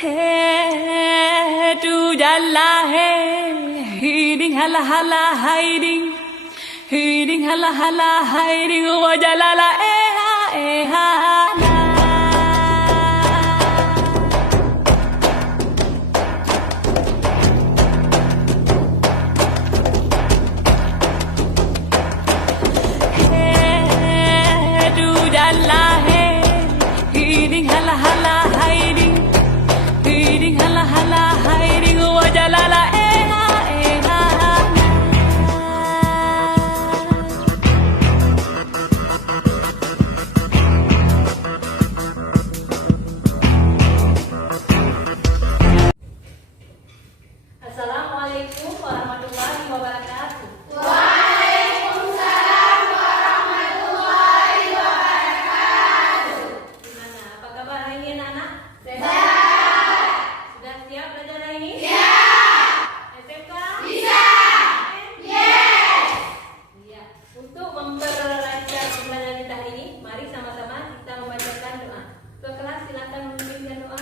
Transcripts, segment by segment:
Hey, tu jalla hey, hiding hala hala hiding, hiding hala hala hiding, wajalala eha la. Hey, tu jalla hey, hiding hala hala hiding. Hiding hala hala hiding wajalala eha eha Assalamualaikum warahmatullahi wabarakatuh. Gimana? Apa kabar hari ini anak-anak? Sudah siap belajar hari ini? SMK? Iya. Untuk memperlancar pembelajaran kita hari ini, mari sama-sama kita membacakan doa. Ketua kelas silakan memimpin doa.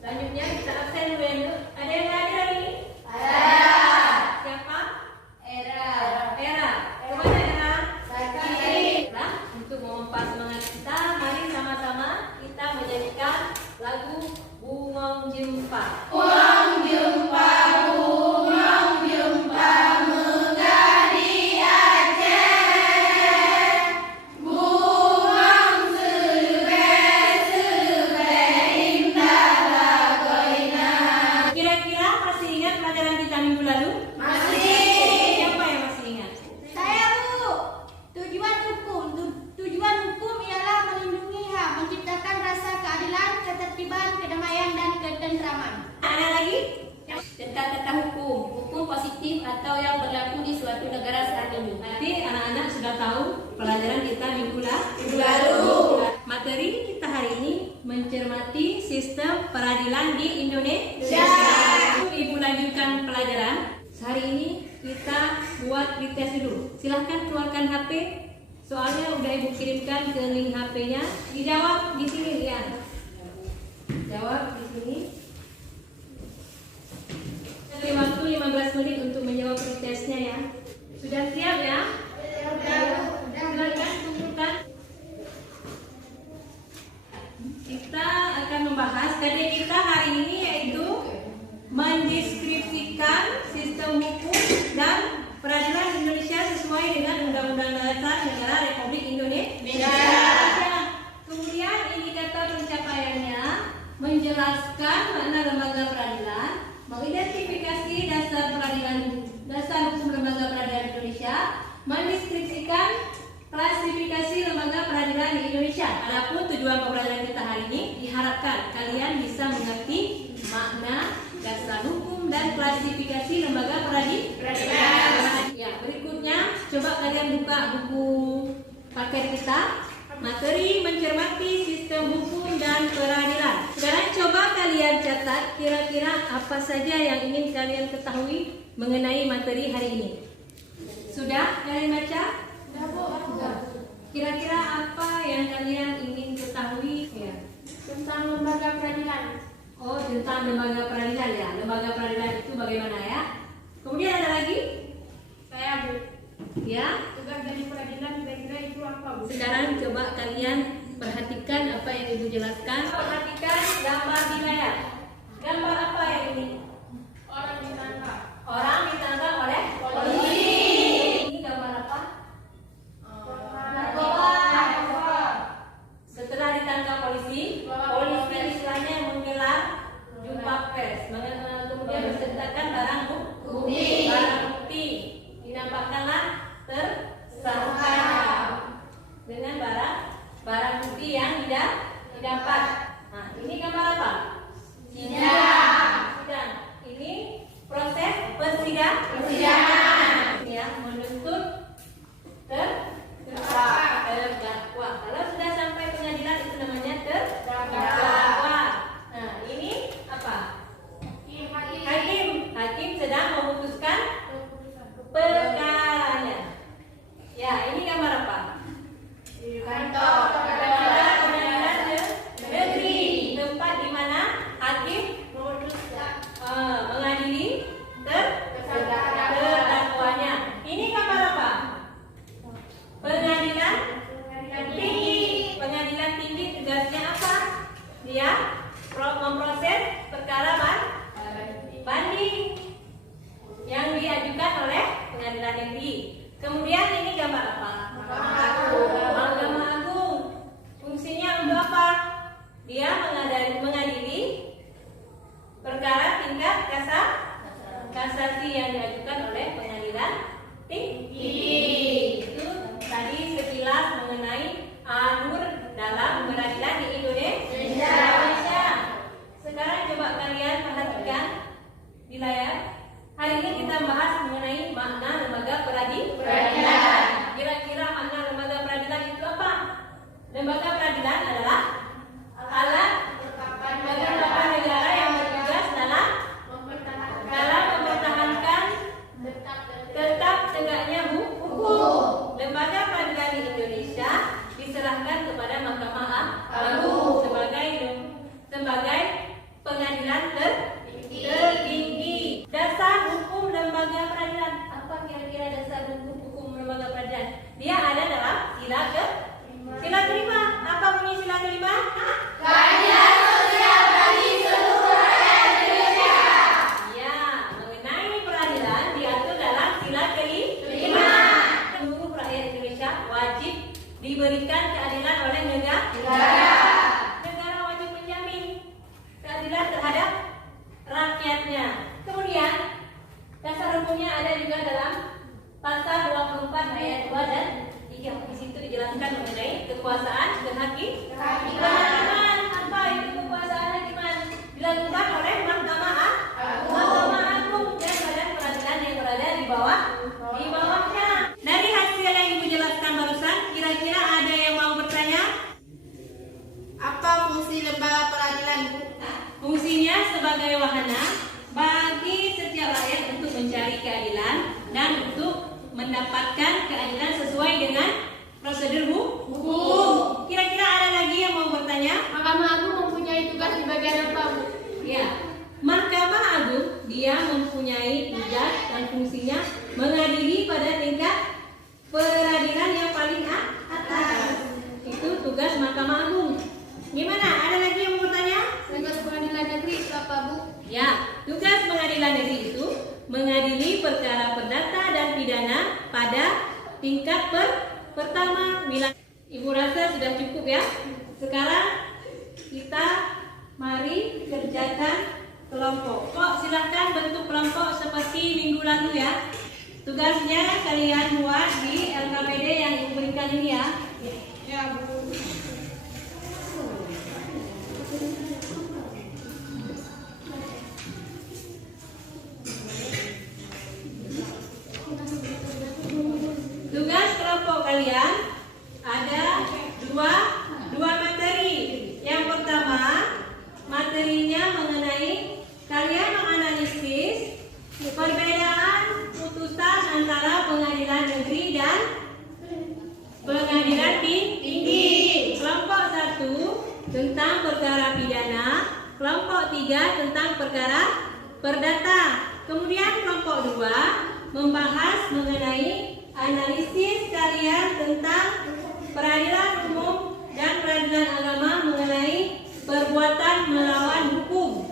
Selanjutnya kita absen dulu ya, Bu. Ada yang hadir hari ini? Siapa? Era. Kemana Era? Nah, untuk memompa semangat kita, mari sama-sama kita menyanyikan lagu Bungong Jumpa. Kira-kira masih ingat pelajaran kita minggu lalu? Siapa yang masih ingat? Saya Bu. Tujuan hukum ialah melindungi hak, menciptakan rasa keadilan, ketertiban, kedamaian dan ketentraman. Ada lagi? Tentang hukum. Hukum positif atau yang berlaku di suatu negara saat ini. Nanti anak-anak sudah tahu pelajaran kita minggu lalu. Materi kita hari ini mencermati sistem peradilan di Indonesia. Ibu lanjutkan pelajaran. Hari ini kita buat pretest dulu. Silahkan keluarkan HP. Soalnya udah ibu kirimkan ke link HP-nya. Dijawab di sini ya. Jawab di sini. Beri waktu 15 menit untuk menjawab pretestnya ya. Sudah siap ya? Silakan kumpulkan. Kita akan membahas tadi kita hari ini yaitu mendeskripsikan sistem hukum dan peradilan Indonesia sesuai dengan Undang-Undang Dasar Negara Republik Indonesia. Kemudian indikator pencapaiannya menjelaskan makna lembaga peradilan, mengidentifikasi dasar hukum lembaga peradilan Indonesia, mendeskripsikan klasifikasi lembaga peradilan di Indonesia. Adapun tujuan pembelajaran kita hari ini diharapkan kalian bisa mengerti makna, dasar hukum dan klasifikasi lembaga peradilan. Ya, berikutnya coba kalian buka buku paket kita, materi mencermati sistem hukum dan peradilan. Sekarang coba kalian catat kira-kira apa saja yang ingin kalian ketahui mengenai materi hari ini. Sudah kalian baca? Kira-kira apa yang kalian ingin ketahui ya? Tentang lembaga peradilan. Oh, tentang lembaga peradilan ya. Lembaga peradilan itu bagaimana ya? Kemudian ada lagi? Saya Bu. Ya. Tugas dari peradilan kira-kira itu apa Bu? Sekarang coba kalian perhatikan apa yang Ibu jelaskan. Perhatikan gambar di layar. Gambar apa yang ini? Orang ditangkap. Orang ditangkap oleh polisi. Ini gambar apa? Narkoba. Setelah ditangkap polisi istilahnya menggelar jumpa pers, kemudian menceritakan barang bukti, dinampakkanlah tersangka dengan barang bukti yang didapat. Nah, ini gambar apa? Sidang. Ini proses persidangan. Ya, menuntut terdakwa. Kemudian ini gambar apa? Mahkamah Agung. Fungsinya untuk apa? Dia mengadili perkara tingkat kasasi yang diajukan oleh pengadilan tinggi. Itu tadi sekilas mengenai alur dalam peradilan di Indonesia. Sekarang coba kalian perhatikan di layar. Hari ini kita bahas mengenai makna lembaga peradilan. Kira-kira makna lembaga peradilan itu apa? Lembaga peradilan adalah alat lembaga negara yang bertugas dalam mempertahankan tetap tegaknya hukum. Lembaga peradilan di Indonesia diserahkan kepada Mahkamah Agung sebagai pengadilan tertinggi. Dasar hukum lembaga peradilan. Apa kira-kira dasar hukum lembaga peradilan? Dia ada dalam sila kelima. Apa bunyi sila kelima? Keadilan sosial bagi seluruh rakyat Indonesia. Ya, mengenai peradilan diatur dalam sila kelima. Seluruh rakyat Indonesia wajib diberikan keadilan oleh negara. Negara wajib menjamin keadilan terhadap rakyatnya. Kemudian dasar hukumnya ada juga dalam pasal 24 ayat 2 dan 3. Di situ dijelaskan mengenai kekuasaan kehakiman. Apa itu kekuasaan hakiman? Dilakukan oleh Mahkamah Agung dan badan peradilan yang berada di bawahnya. Dari hasil yang Ibu jelaskan barusan, kira-kira ada yang mau bertanya? Apa fungsi lembaga peradilan, Bu? Fungsinya sebagai wahana bagi setiap rakyat untuk mencari keadilan dan untuk mendapatkan keadilan sesuai dengan prosedur hukum. Kira-kira ada lagi yang mau bertanya? Mahkamah Agung mempunyai tugas di bagian apa, Bu? Ya, Mahkamah Agung dia mempunyai tugas dan fungsinya mengadili pada tingkat peradilan yang paling atas. Itu tugas Mahkamah Agung. Gimana? Ada lagi yang mau bertanya? Tugas pengadilan negeri itu apa, Bu? Ya, tugas pengadilan negeri itu mengadili perkara perdata dan pidana pada tingkat pertama. Bila Ibu rasa sudah cukup ya. Sekarang kita mari kerjakan kelompok. Silahkan bentuk kelompok seperti minggu lalu ya. Tugasnya kalian buat di LKPD yang Ibu berikan ini ya. Ya, Bu. Tugas kelompok kalian ada dua materi. Yang pertama, materinya mengenai kalian menganalisis perbedaan putusan antara pengadilan negeri dan pengadilan tinggi. Kelompok 1 tentang perkara pidana, kelompok 3 tentang perkara perdata. Kemudian kelompok 2 membahas mengenai analisis kalian tentang peradilan umum dan peradilan agama mengenai perbuatan melawan hukum.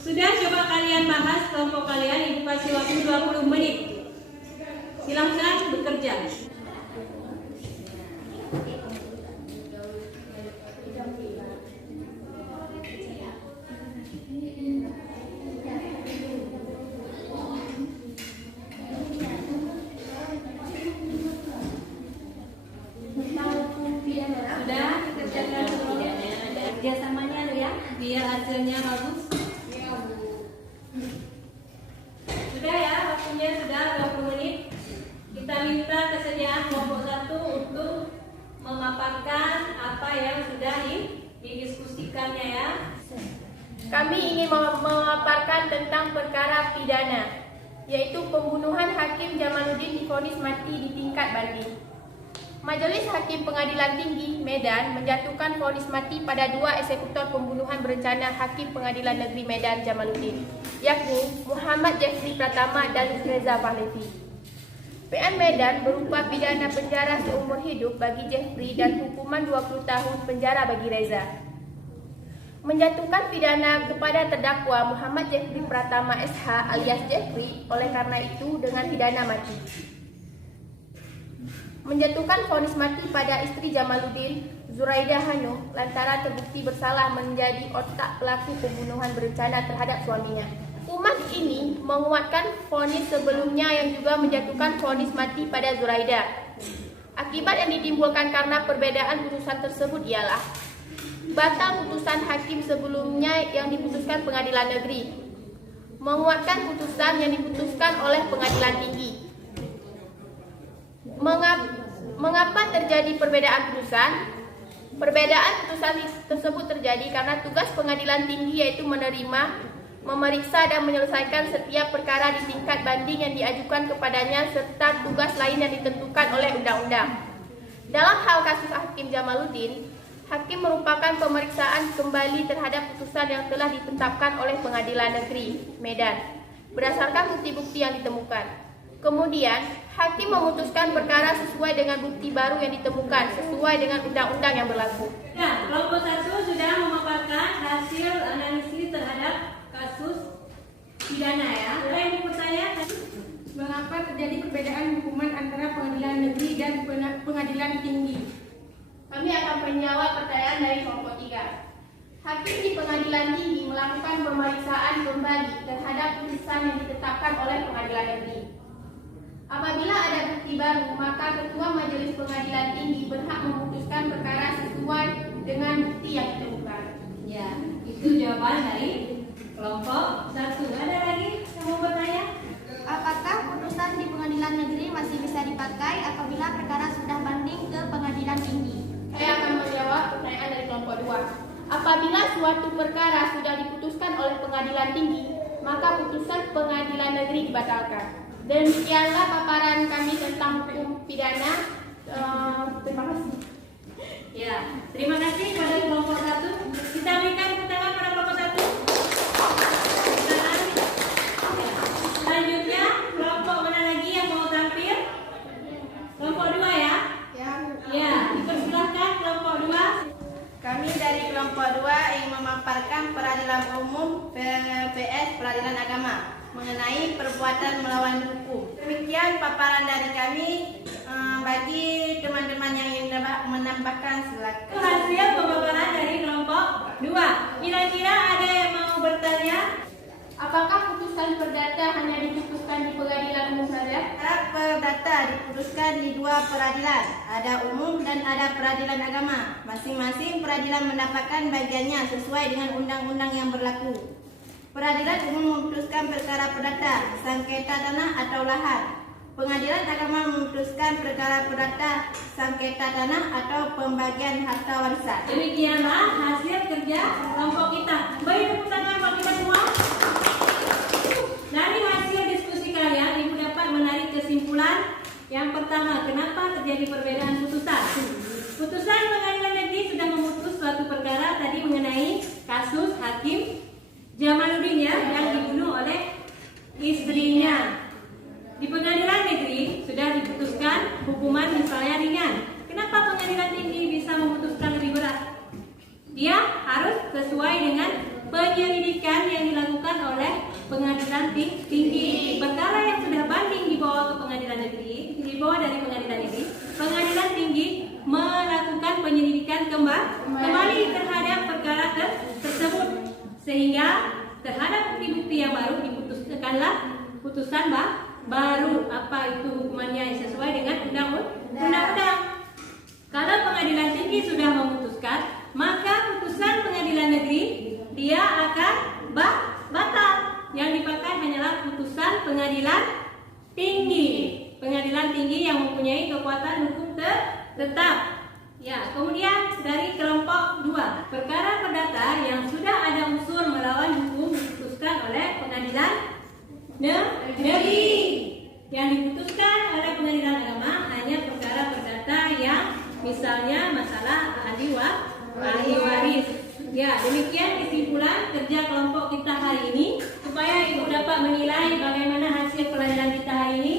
Sudah coba kalian bahas kelompok kalian, Ibu kasih waktu 20 menit. Silahkan bekerja. Kerjasamanya ya, biar hasilnya bagus. Sudah ya, waktunya sudah 20 menit. Kita minta kesediaan kelompok 1 untuk memaparkan apa yang sudah didiskusikannya ya. Kami ingin memaparkan tentang perkara pidana, yaitu pembunuhan Hakim Jamaluddin divonis mati di tingkat banding. Majelis Hakim Pengadilan Tinggi Medan menjatuhkan vonis mati pada 2 eksekutor pembunuhan berencana Hakim Pengadilan Negeri Medan Jamaluddin, yakni Muhammad Jeffrey Pratama dan Reza Pahlavi. PN Medan berupa pidana penjara seumur hidup bagi Jeffrey dan hukuman 20 tahun penjara bagi Reza. Menjatuhkan pidana kepada terdakwa Muhammad Jeffrey Pratama SH alias Jeffrey oleh karena itu dengan pidana mati. menjatuhkan vonis mati pada istri Jamaluddin, Zuraidah Hanum, lantaran terbukti bersalah menjadi otak pelaku pembunuhan berencana terhadap suaminya. Hukuman ini menguatkan vonis sebelumnya yang juga menjatuhkan vonis mati pada Zuraidah. Akibat yang ditimbulkan karena perbedaan putusan tersebut ialah batal putusan hakim sebelumnya yang diputuskan pengadilan negeri, menguatkan putusan yang diputuskan oleh pengadilan tinggi. Mengapa terjadi perbedaan putusan? Perbedaan putusan tersebut terjadi karena tugas pengadilan tinggi yaitu menerima, memeriksa dan menyelesaikan setiap perkara di tingkat banding yang diajukan kepadanya serta tugas lain yang ditentukan oleh undang-undang. Dalam hal kasus Hakim Jamaluddin, hakim merupakan pemeriksaan kembali terhadap putusan yang telah ditetapkan oleh Pengadilan Negeri Medan berdasarkan bukti-bukti yang ditemukan. Kemudian, hakim memutuskan perkara sesuai dengan bukti baru yang ditemukan sesuai dengan undang-undang yang berlaku. Ya, kelompok 1 sudah memaparkan hasil analisis terhadap kasus pidana ya. Ada yang mau bertanya? Mengapa terjadi perbedaan hukuman antara pengadilan negeri dan pengadilan tinggi? Kami akan menjawab pertanyaan dari kelompok 3. Hakim di pengadilan tinggi melakukan pemeriksaan kembali terhadap putusan yang ditetapkan oleh pengadilan negeri. Apabila ada bukti baru, maka Ketua Majelis Pengadilan Tinggi berhak memutuskan perkara sesuai dengan bukti yang ditemukan. Ya, itu jawaban dari kelompok 1. Ada lagi yang mau bertanya? Apakah putusan di pengadilan negeri masih bisa dipakai apabila perkara sudah banding ke pengadilan tinggi? Saya akan menjawab pertanyaan dari kelompok 2. Apabila suatu perkara sudah diputuskan oleh pengadilan tinggi, maka putusan pengadilan negeri dibatalkan. Demikianlah paparan kami tentang hukum pidana. Terima kasih. Ya, terima kasih pada kelompok 1. Kita berikan tepuk tangan pada kelompok 1. Ya. Selanjutnya, kelompok mana lagi yang mau tampil? Kelompok 2 ya? Ya, dipersilahkan kelompok 2. Kami dari kelompok 2 ingin memaparkan peradilan umum PS peradilan agama mengenai perbuatan melawan hukum. Demikian paparan dari kami. Bagi teman-teman yang ingin menambahkan silakan. Itu hasil pemaparan dari kelompok 2. Kira-kira ada yang mau bertanya? Apakah putusan perdata hanya diputuskan di pengadilan umum saja? Perdata diputuskan di 2 peradilan, ada umum dan ada peradilan agama. Masing-masing peradilan mendapatkan bagiannya sesuai dengan undang-undang yang berlaku. Peradilan umum memutuskan perkara perdata, sengketa tanah atau lahan. Pengadilan agama memutuskan perkara perdata, sengketa tanah atau pembagian harta warisan. Demikianlah hasil kerja kelompok kita. Beri tepuk tangan buat kita semua. Dari hasil diskusi kalian, Ibu dapat menarik kesimpulan. Yang pertama, kenapa terjadi perbedaan putusan? Putusan pengadilan negeri sudah memutus suatu perkara tadi mengenai kasus Hakim Jamaluddin ya, yang dibunuh oleh istrinya. Di pengadilan negeri sudah diputuskan hukuman misalnya ringan. Kenapa pengadilan tinggi bisa memutuskan lebih berat? Dia harus sesuai dengan penyelidikan yang dilakukan oleh pengadilan tinggi. Perkara yang sudah banding dibawa ke pengadilan negeri, dibawa dari pengadilan negeri, pengadilan tinggi melakukan penyelidikan kembali terhadap perkara tersebut, sehingga terhadap bukti-bukti yang baru diputuskanlah putusan baru. Apa itu hukumannya sesuai dengan undang-undang. Kalau pengadilan tinggi sudah memutuskan, maka putusan pengadilan negeri dia akan batal. Yang dipakai hanyalah putusan pengadilan tinggi. Pengadilan tinggi yang mempunyai kekuatan hukum tetap. Ya, kemudian dari kelompok 2, perkara perdata yang sudah ada unsur melawan hukum diputuskan oleh pengadilan negeri. Yang diputuskan oleh pengadilan agama hanya perkara perdata yang misalnya masalah ahli waris. Ya, demikian kesimpulan kerja kelompok kita hari ini. Supaya Ibu dapat menilai bagaimana hasil pelajaran kita hari ini,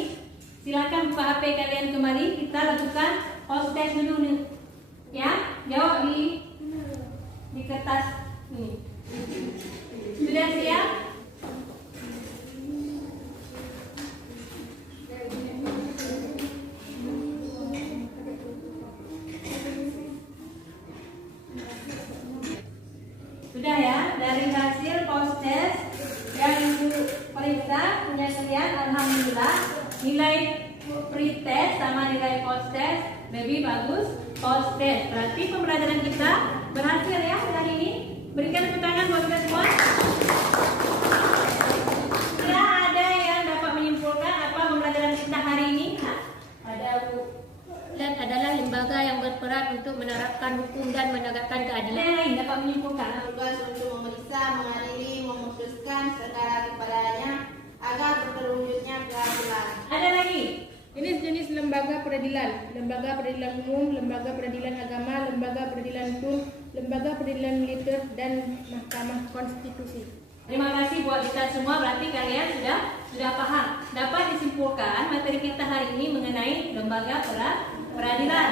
silakan buka HP kalian kembali. Kita lakukan host test dulu nih. Ya, jawab di kertas ini. Sudah siap? sekalian, alhamdulillah nilai pre-test sama nilai post-test lebih bagus post-test. Berarti pembelajaran kita berhasil ya hari ini. Berikan tepuk tangan buat kita semua. Kira ada yang dapat menyimpulkan apa pembelajaran kita hari ini? Ada Bu. Dan adalah lembaga yang berperan untuk menerapkan hukum dan menegakkan Ada keadilan. yang lain dapat menyimpulkan? Tugas untuk memeriksa, mengadili, memutuskan perkara kepadanya agar terwujudnya keadilan. Ada lagi? Jenis-jenis lembaga peradilan: lembaga peradilan umum, lembaga peradilan agama, lembaga peradilan tun, lembaga peradilan militer, dan mahkamah konstitusi. Terima kasih buat kita semua. Berarti kalian sudah paham. Dapat disimpulkan materi kita hari ini mengenai lembaga peradilan.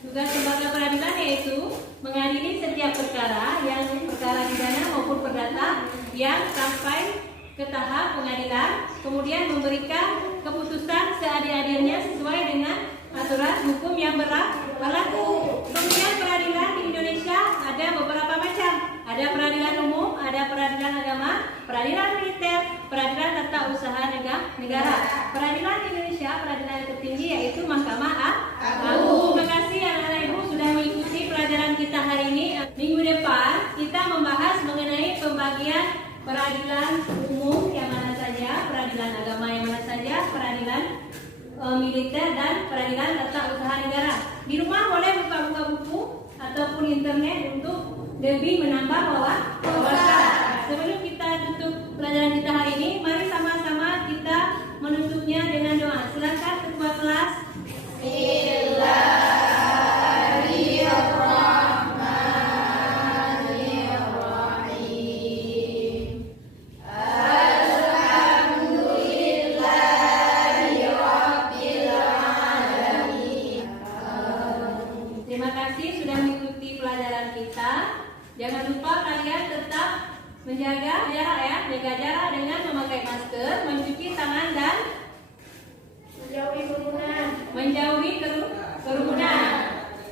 Tugas lembaga peradilan yaitu mengadili setiap perkara yang perkara pidana maupun perdata yang sampai ke tahap pengadilan, kemudian memberikan keputusan seadil-adilnya sesuai dengan aturan hukum yang berlaku. Kemudian peradilan di Indonesia ada beberapa macam. Ada peradilan umum, ada peradilan agama, peradilan militer, peradilan tata usaha negara. Peradilan di Indonesia, peradilan yang tertinggi yaitu Mahkamah Agung. Terima kasih anak-anak ibu sudah mengikuti pelajaran kita hari ini. Minggu depan kita membahas mengenai pembagian peradilan umum yang mana saja, peradilan agama yang mana saja, peradilan militer dan peradilan tata usaha negara. Di rumah boleh buka-buka buku ataupun internet untuk lebih menambah wawasan. Sebelum kita tutup pelajaran kita hari ini, mari sama-sama kita menutupnya dengan doa. Silakan ketua kelas. Terima kasih sudah mengikuti pelajaran kita. Jangan lupa kalian tetap menjaga jarak ya, jaga jarak dengan memakai masker, mencuci tangan dan menjauhi kerumunan.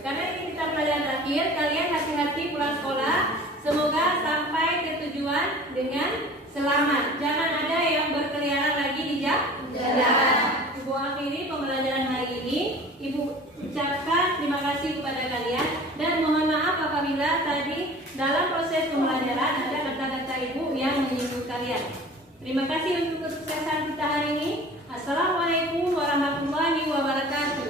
Karena ini kita pelajaran terakhir, kalian hati-hati pulang sekolah. Semoga sampai ke tujuan dengan selamat. Jangan ada yang berkeliaran lagi di jalan. Ibu akhiri pembelajaran hari ini. Ibu ucapkan terima kasih kepada kalian dan mohon maaf apabila tadi dalam proses pembelajaran ada kata-kata ibu yang menyinggung kalian. Terima kasih untuk kesuksesan kita hari ini. Assalamualaikum warahmatullahi wabarakatuh.